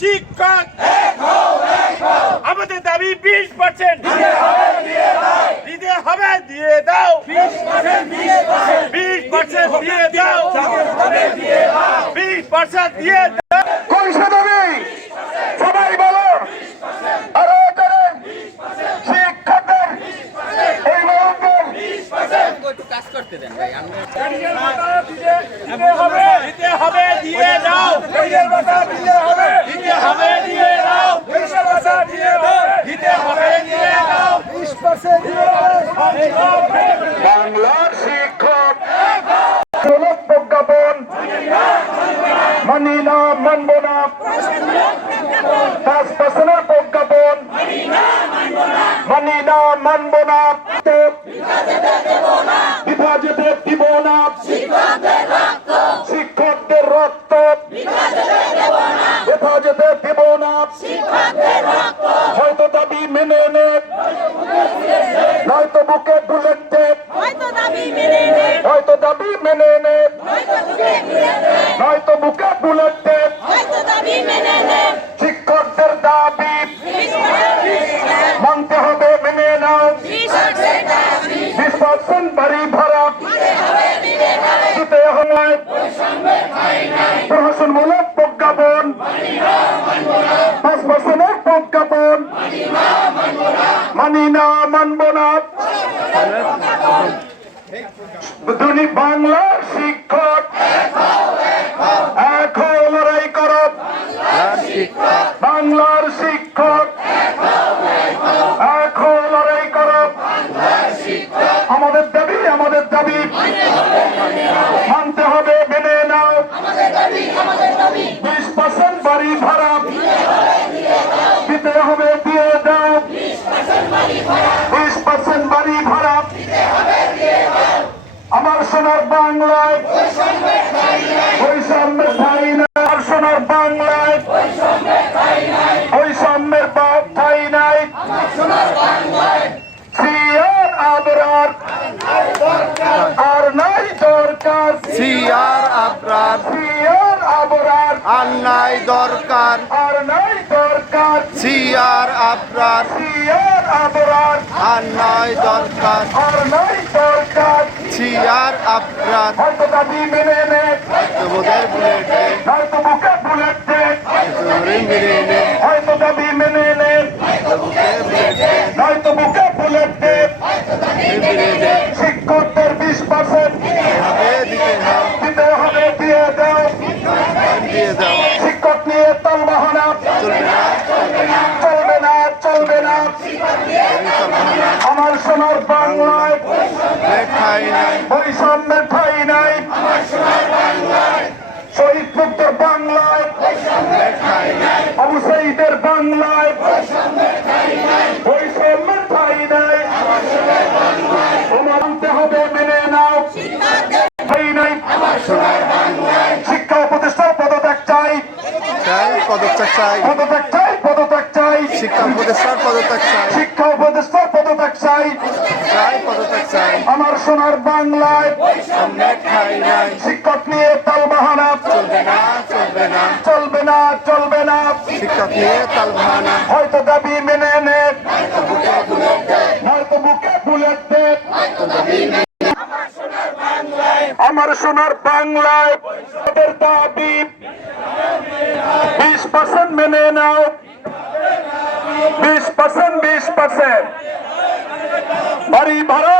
শিক্ষক। আমাদের দাবি বিশ পার্সেন্ট দিতে হবে, দিয়ে দাও। বিশ পার্সেন্ট দিয়ে দাও। বিশ পার্সেন্ট দিয়ে দাও কোনসা দাবি সবাই বলো আরও করে শিক্ষকদের অভিভাবকদের দিতে হবে দিতে হবে দিয়ে দাও দিতে হবে দিয়ে দাও দিতে হবে দিয়ে দাও বাংলার শিক্ষক। মানি না মানব না পাঁচ পার্সেন্টের প্রজ্ঞাপন মানি না মানব না বিভা যেতে দিব না শিক্ষকদের রক্ত বিভা যেতে দিব না হয়তো দাবি মেনে নে নয়তো বুকে বুলেট দে হয়তো দাবি মেনে নে। নয়তো বুকে বুলেট নে। শিক্ষকদের দাবি। মানতে হবে মেনে নাও। বিশ পার্সেন্ট মানি না, মানব না। দুনি বাংলার শিক্ষক। এখন লড়াই করো। বাংলার শিক্ষক। এখন লড়াই কর। আমাদের দাবি আমাদের দাবি। মানতে হবে, মেনে নাও। বিশ পার্সেন্ট বাড়ি ভাড়া। দিতে হবে দিয়ে দাও বিশ পার্সেন্ট বাড়ি ভাড়া আমার সোনার বাংলায়। বৈষম্যের ঠাই নাই সোনার বাংলায়। বৈষম্যের ঠাই নাই। সিয়ার আবরার। আর নাই দরকার। সিয়ার আবরার। সিয়ার আবরার। আর নাই দরকার। আর নাই দরকার। সিয়ার আবরার। সিয়ার আবরার। আর নাই দরকার। আর নাই চলবে না আমার সোনার বৈষম্যের ঠাই নাই। শহীদ মুক্তর বাংলায় আবু সাইদের বাংলায় বৈষম্যের ঠাই নাই। মানতে হবে মেনে নাও। ঠাই নাই। শিক্ষা প্রতিষ্ঠান পদত্যাগ চাই। চাই পদত্যাগ চাই। পদত্যাগ চাই পদত্যাগ চাই। শিক্ষা প্রতিষ্ঠান পদত্যাগ চাই শিক্ষা উপদেষ্টার পদত্যাগ চাই চাই পদত্যাগ চাই আমার সোনার বাংলায় শিক্ষক নিয়ে তাল বাহানা চলবে না চলবে না। চলবে না চলবে না। শিক্ষক নিয়ে তাল ভাঙা হয়তো দাবি মেনে নে। হয়তো বুকে বুলেট দে। আমার সোনার বাংলায়। দাবি। বিশ পার্সেন্ট মেনে নাও। বিশ পার্সেন্ট বিশ পার্সেন্ট বাড়ি ভাড়া